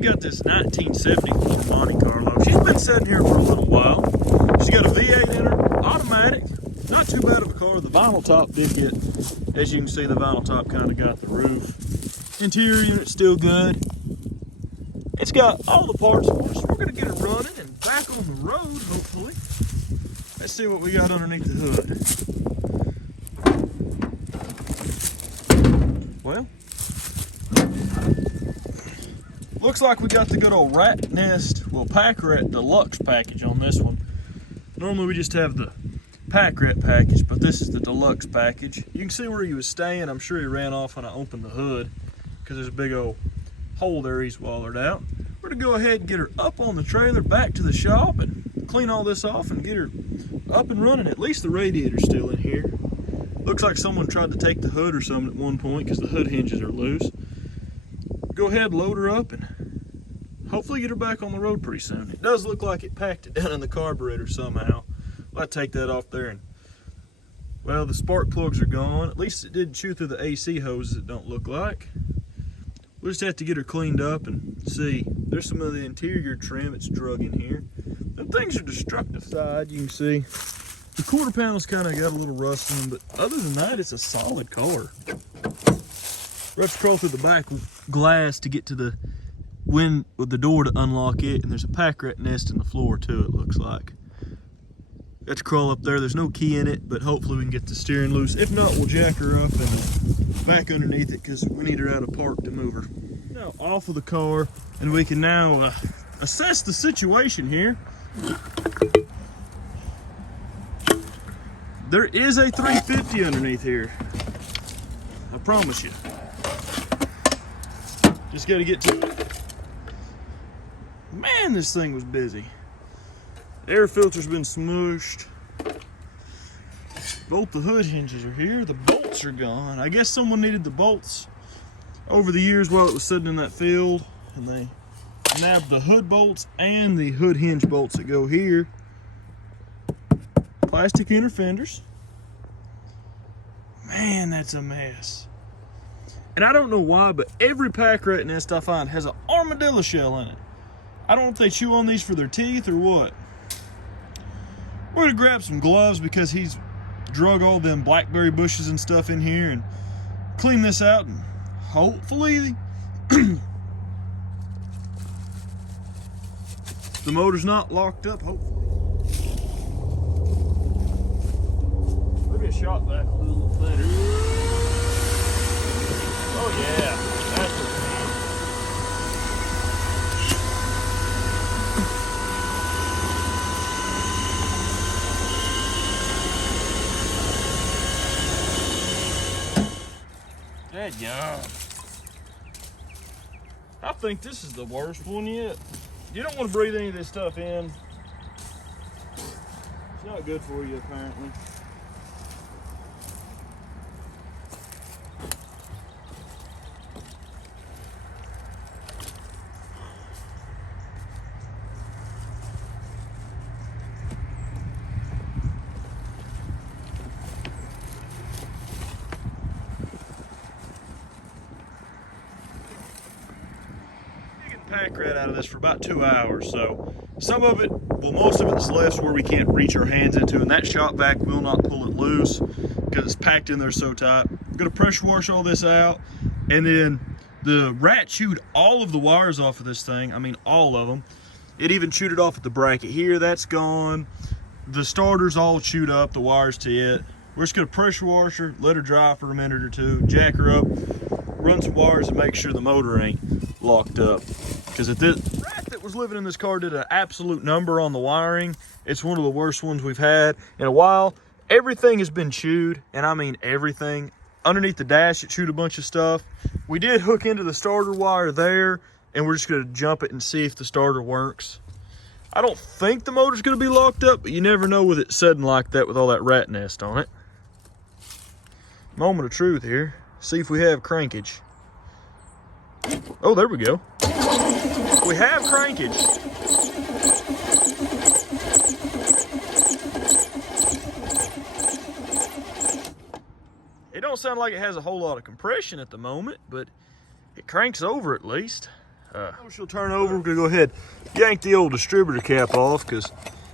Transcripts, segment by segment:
we got this 1974 Monte Carlo. She's been sitting here for a little while. She's got a V8 in her, automatic. Not too bad of a car. The vinyl top did get, as you can see, the vinyl top kind of got the roof. Interior unit's still good. It's got all the parts for us. We're gonna get it running and back on the road, hopefully. Let's see what we got underneath the hood. Well, looks like we got the good old rat nest, well, pack rat deluxe package on this one. Normally we just have the pack rat package, but this is the deluxe package. You can see where he was staying. I'm sure he ran off when I opened the hood because there's a big old hole there he's wallered out. We're gonna go ahead and get her up on the trailer, back to the shop, and clean all this off and get her up and running. At least the radiator's still in here. Looks like someone tried to take the hood or something at one point because the hood hinges are loose. Go ahead, load her up, and hopefully get her back on the road pretty soon. It does look like it packed it down in the carburetor somehow. I'll take that off there, and well, the spark plugs are gone. At least it didn't chew through the AC hoses, it don't look like. We'll just have to get her cleaned up and see. There's some of the interior trim it's drug in here. The things are destructive side, you can see. The quarter panel's kind of got a little rust on them, but other than that, it's a solid car. We have to crawl through the back glass to get to the wind with the door to unlock it, and there's a pack rat nest in the floor too, it looks like. Got to crawl up there. There's no key in it, but hopefully we can get the steering loose. If not, we'll jack her up and back underneath it because we need her out of park to move her. Now off of the car, and we can now assess the situation here. There is a 350 underneath here. I promise you. Just got to get to it. Man, this thing was busy. Air filter's been smooshed. Both the hood hinges are here. The bolts are gone. I guess someone needed the bolts over the years while it was sitting in that field, and they nabbed the hood bolts and the hood hinge bolts that go here. Plastic inner fenders. Man, that's a mess. And I don't know why, but every pack rat nest I find has an armadillo shell in it. I don't know if they chew on these for their teeth or what. We're gonna grab some gloves because he's drug all them blackberry bushes and stuff in here and clean this out, and hopefully the motor's not locked up, hopefully. Maybe a shot back a little better. Oh yeah, that's what yeah. I think this is the worst one yet. You don't want to breathe any of this stuff in. It's not good for you, apparently. Pack rat out of this for about 2 hours, so some of it, well, most of it's left where we can't reach our hands into, and that shop vac will not pull it loose because it's packed in there so tight. I'm gonna pressure wash all this out, and then the rat chewed all of the wires off of this thing. I mean, all of them. It even chewed it off at the bracket here. That's gone. The starter's all chewed up, the wires to it. We're just gonna pressure wash her, let her dry for a minute or two, jack her up, run some wires, and make sure the motor ain't locked up. Because if this rat that was living in this car did an absolute number on the wiring, it's one of the worst ones we've had in a while. Everything has been chewed, and I mean everything. Underneath the dash, it chewed a bunch of stuff. We did hook into the starter wire there, and we're just gonna jump it and see if the starter works. I don't think the motor's gonna be locked up, but you never know with it sitting like that with all that rat nest on it. Moment of truth here. See if we have crankage. Oh, there we go. We have crankage. It don't sound like it has a whole lot of compression at the moment, but it cranks over at least. She'll turn over. We're gonna go ahead, yank the old distributor cap off because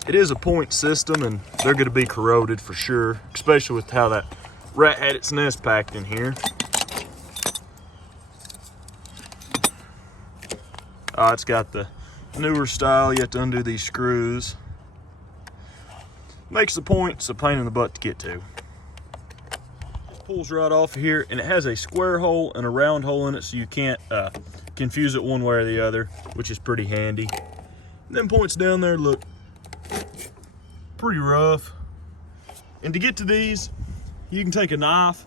it is a point system and they're gonna be corroded for sure, especially with how that rat had its nest packed in here. It's got the newer style. You have to undo these screws. Makes the points a pain in the butt to get to. Just pulls right off of here, and it has a square hole and a round hole in it, so you can't confuse it one way or the other, which is pretty handy. And then points down there look pretty rough. And to get to these, you can take a knife,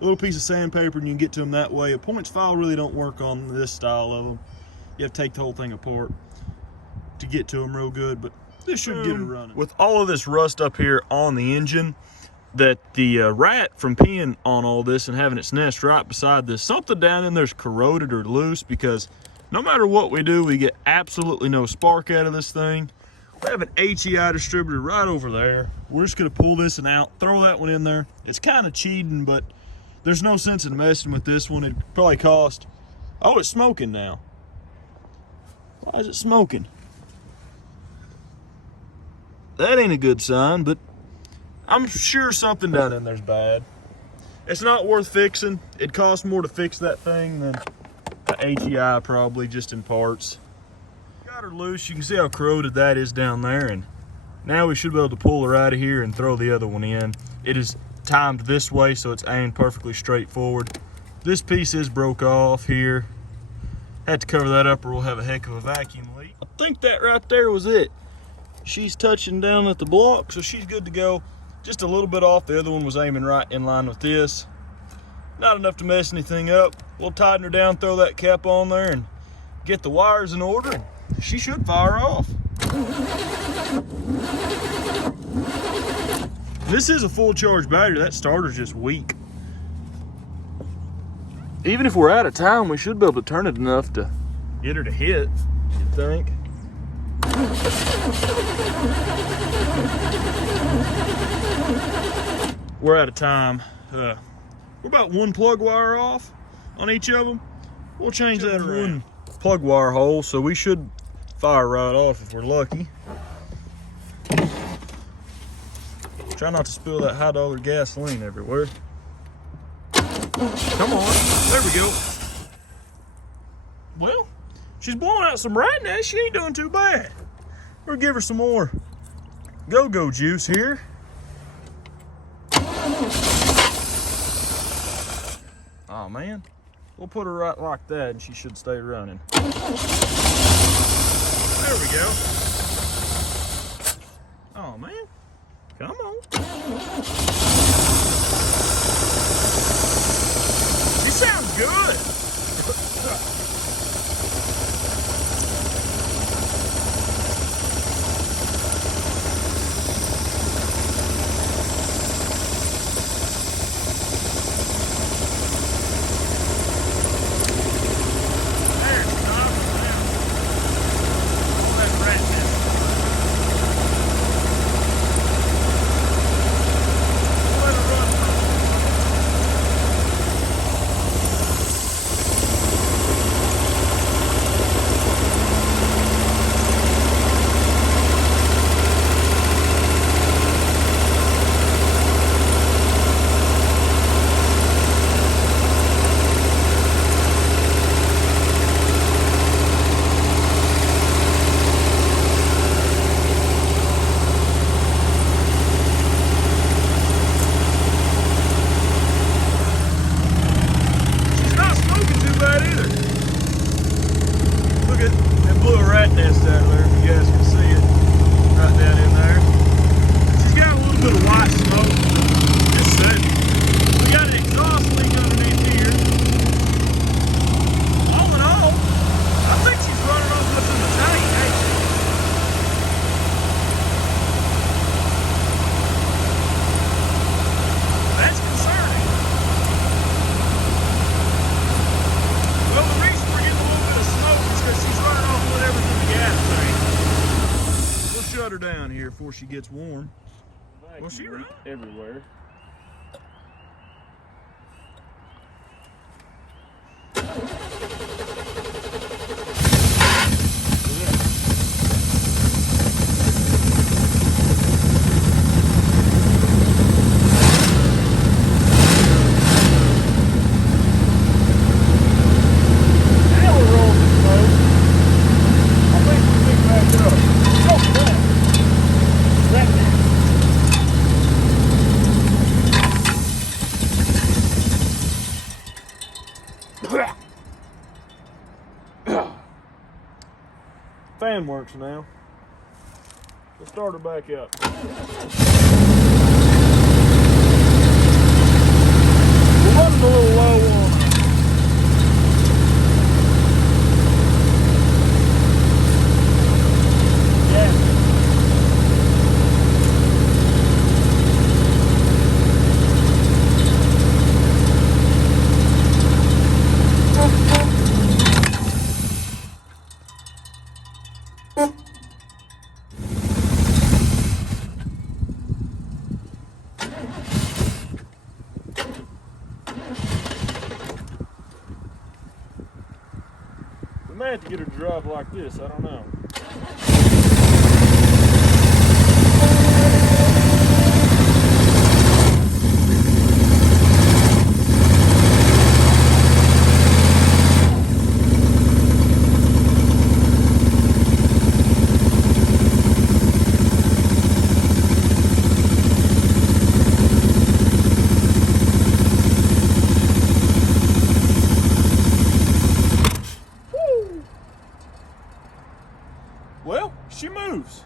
a little piece of sandpaper, and you can get to them that way. A points file really don't work on this style of them. You have to take the whole thing apart to get to them real good, but this should get it running. With all of this rust up here on the engine, that the rat from peeing on all this and having its nest right beside this, something down in there's corroded or loose, because no matter what we do, we get absolutely no spark out of this thing. We have an HEI distributor right over there. We're just gonna pull this one out, throw that one in there. It's kind of cheating, but there's no sense in messing with this one. It probably cost, oh, it's smoking now. Why is it smoking? That ain't a good sign, but I'm sure something down in there's bad. It's not worth fixing. It costs more to fix that thing than an HEI probably, just in parts. Got her loose. You can see how corroded that is down there, and now we should be able to pull her out of here and throw the other one in. It is timed this way, so it's aimed perfectly straight forward. This piece is broke off here. Had to cover that up or we'll have a heck of a vacuum leak. I think that right there was it. She's touching down at the block, so she's good to go. Just a little bit off. The other one was aiming right in line with this. Not enough to mess anything up. We'll tighten her down, throw that cap on there, and get the wires in order, and she should fire off. This is a full charge battery. That starter's just weak. Even if we're out of time, we should be able to turn it enough to get her to hit, you'd think. We're out of time. We're about one plug wire off on each of them. We'll change that one plug wire hole, so we should fire right off if we're lucky. Try not to spill that high-dollar gasoline everywhere. Come on, there we go. Well, she's blowing out some rat nest. She ain't doing too bad. We'll give her some more go-go juice here. Oh man, we'll put her right like that and she should stay running. There we go. Oh man, come on. She sounds good. Her down here before she gets warm. Well, she runs everywhere. fan works now. Let's start her back up. We're running a little low on we may have to get her to drive like this, I don't know. Well, she moves.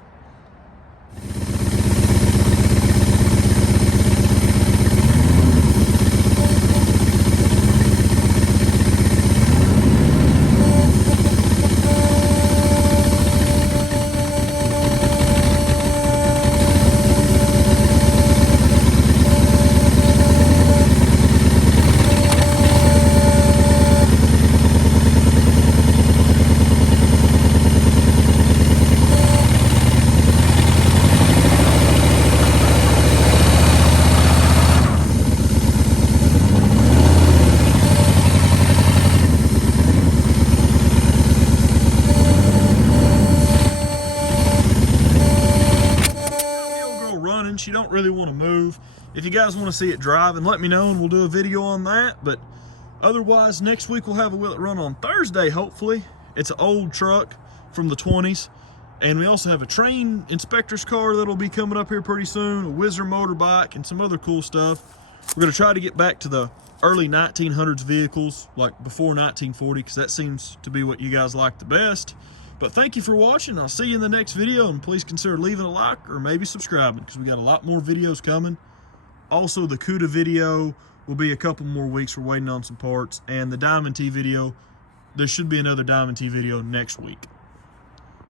She don't really want to move. If you guys want to see it driving, let me know and we'll do a video on that. But otherwise, next week we'll have a Will It Run on Thursday, hopefully. It's an old truck from the 20s. And we also have a train inspector's car that'll be coming up here pretty soon, a Whizzer motorbike, and some other cool stuff. We're going to try to get back to the early 1900s vehicles, like before 1940, because that seems to be what you guys like the best. But thank you for watching. I'll see you in the next video, and please consider leaving a like or maybe subscribing, because we got a lot more videos coming. Also, the CUDA video will be a couple more weeks. We're waiting on some parts. And the Diamond T video, there should be another Diamond T video next week.